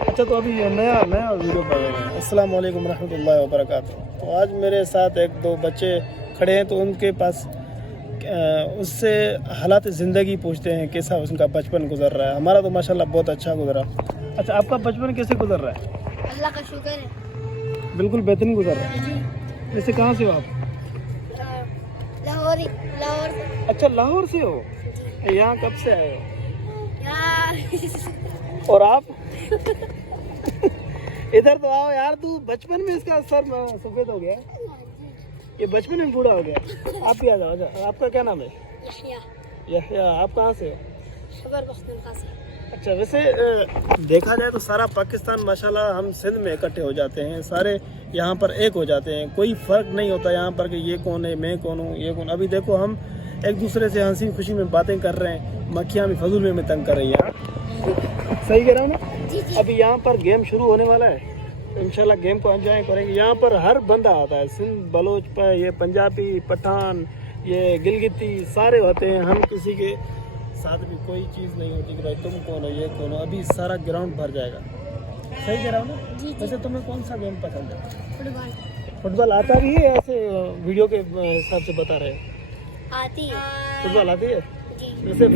اچھا تو ابھی نیا ویڈیو پڑھ رہے ہیں. السلام علیکم ورحمۃ اللہ وبرکاتہ. تو آج میرے ساتھ ایک دو بچے کھڑے ہیں تو ان کے پاس اس سے حالات زندگی پوچھتے ہیں کیسا اس کا بچپن گزر رہا ہے. ہمارا تو ماشاءاللہ بہت اچھا گزرا. اچھا آپ کا بچپن کیسے گزر رہا ہے؟ اللہ کا شکر ہے. بالکل بہترین گزر رہا ہے. ویسے کہاں سے ہو آپ؟ لاہور. اچھا لاہور سے ہو. یہاں کب سے آئے ہو؟ اور آپ ادھر تو آؤ یار. تو بچپن میں اس کا سر سفید ہو گیا, یہ بچپن میں بوڑھا ہو گیا. آپ بھی آ جاؤ. آپ کا کیا نام ہے؟ یحییٰ. آپ کہاں سے ہو؟ اچھا ویسے دیکھا جائے تو سارا پاکستان ماشاءاللہ ہم سندھ میں اکٹھے ہو جاتے ہیں, سارے یہاں پر ایک ہو جاتے ہیں. کوئی فرق نہیں ہوتا یہاں پر کہ یہ کون ہے, میں کون ہوں, یہ کون. ابھی دیکھو ہم ایک دوسرے سے ہنسی خوشی میں باتیں کر رہے ہیں, مکھیاں بھی فضول میں ہمیں تنگ کر رہی ہیں. صحیح کہہ رہا ہوں نا؟ ابھی یہاں پر گیم شروع ہونے والا ہے, انشاءاللہ گیم کو انجوائے کریں گے. یہاں پر ہر بندہ آتا ہے, سندھ بلوچ پر, یہ پنجابی, پٹھان, یہ گلگتی, سارے ہوتے ہیں. ہم کسی کے ساتھ بھی کوئی چیز نہیں ہوتی کہ بھائی تم کون ہو, یہ کون ہو. ابھی سارا گراؤنڈ بھر جائے گا. صحیح کہہ رہا ہوں نا؟ ویسے تمہیں کون سا گیم پسند ہے؟ فٹ بال آتا بھی ہے, ایسے ویڈیو کے حساب سے بتا رہے ہیں؟ آتی ہے. فٹ بال آتی ہے. جی. ویسے